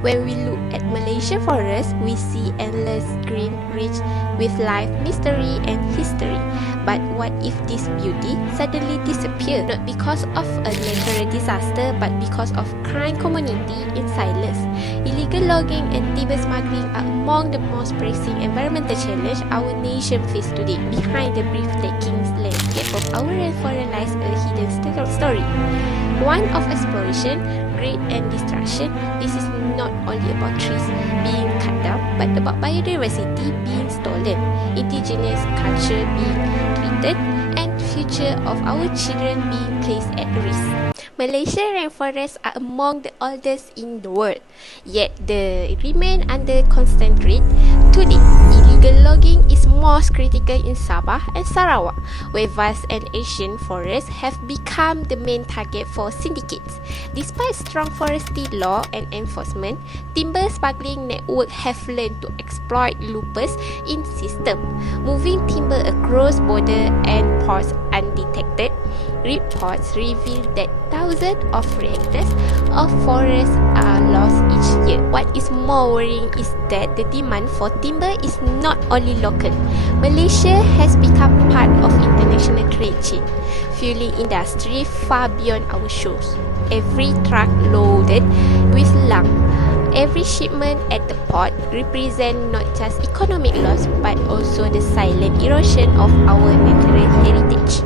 When we look at Malaysia forest, we see endless green rich with life, mystery and history. But what if this beauty suddenly disappeared? Not because of a natural disaster, but because of crime community in silence. Illegal logging and timber smuggling are among the most pressing environmental challenges our nation faces today. Behind the breathtaking landscape of our rainforest lies a hidden story. One of exploration, greed and destruction. This is not only about trees being cut down, but about biodiversity being stolen, indigenous culture being treated, and future of our children being placed at risk. Malaysian rainforests are among the oldest in the world, yet they remain under constant threat. Today, illegal logging is most critical in Sabah and Sarawak, where vast and ancient forests have become the main target for syndicates. Despite strong forestry law and enforcement, timber smuggling networks have learned to exploit loopholes in system, moving timber across border and ports undetected. Reports reveal that thousands of hectares of forests are lost each year. What is more worrying is that the demand for timber is not only local. Malaysia has become part of international trade chain, fueling industry far beyond our shores. Every truck loaded with lump, every shipment at the port represents not just economic loss but also the silent erosion of our natural heritage.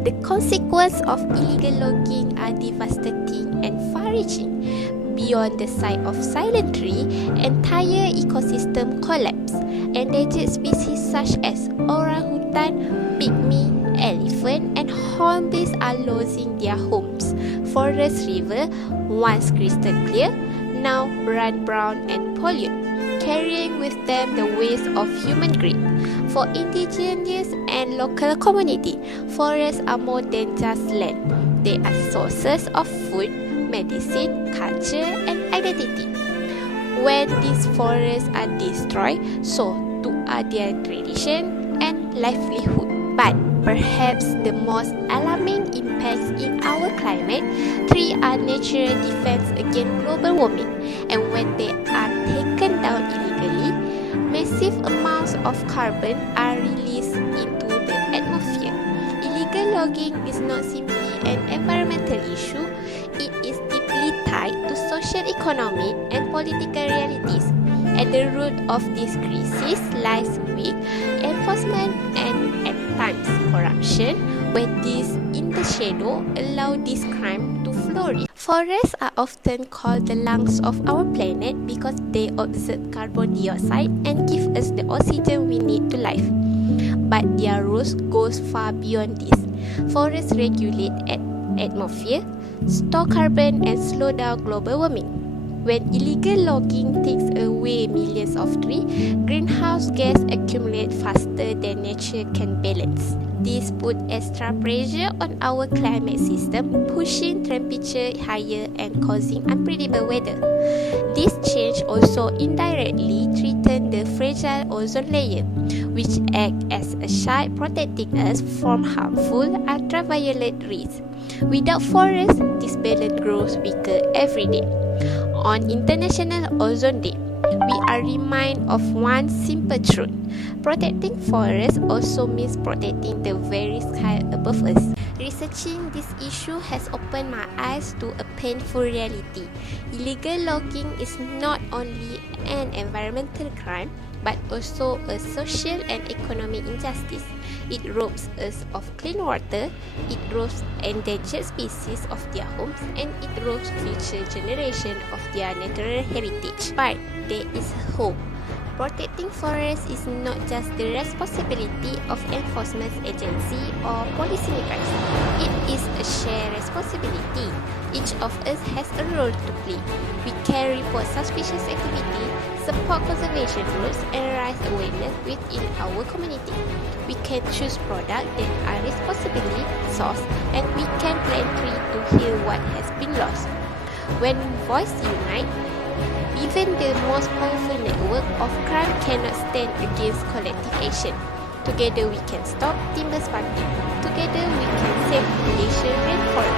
The consequences of illegal logging are devastating and far-reaching. Beyond the sight of silent tree, entire ecosystem collapse. Endangered species such as orangutan, pygmy, elephant, and hornbills are losing their homes. Forest river, once crystal clear, now run brown and polluted, carrying with them the waste of human greed. For indigenous and local community, forests are more than just land. They are sources of food, medicine, culture, and identity. When these forests are destroyed, so too are their tradition and livelihood. But perhaps the most alarming impacts in our climate, trees are natural defense against global warming, and when they are taken down illegally, massive amounts of carbon are released into the atmosphere. Illegal logging is not simply an environmental issue, it is deeply tied to social, economic, and political realities. At the root of this crisis lies weak enforcement and, at times, corruption, where these in the shadow allow this crime to flourish. Forests are often called the lungs of our planet because they absorb carbon dioxide and give us the oxygen we need to live. But their role goes far beyond this. Forests regulate atmosphere, store carbon, and slow down global warming. When illegal logging takes away millions of trees, greenhouse gas accumulate faster than nature can balance. This puts extra pressure on our climate system, pushing temperature higher and causing unpredictable weather. This change also indirectly threatens the fragile ozone layer, which acts as a shield protecting us from harmful ultraviolet rays. Without forests, this balance grows weaker every day. On International Ozone Day, we are reminded of one simple truth. Protecting forests also means protecting the very sky above us. Researching this issue has opened my eyes to a painful reality. Illegal logging is not only an environmental crime, but also a social and economic injustice. It robs us of clean water, it robs endangered species of their homes, and it robs future generations of their natural heritage. But there is hope. Protecting forests is not just the responsibility of enforcement agency or policymakers. It is a shared responsibility. Each of us has a role to play. We can report suspicious activity, support conservation groups, and raise awareness within our community. We can choose products that are responsibly sourced, and we can plant trees to heal what has been lost. When voices unite, even the most powerful network of crime cannot stand against collective action. Together we can stop timber smuggling. Together we can save Malaysian rainforest.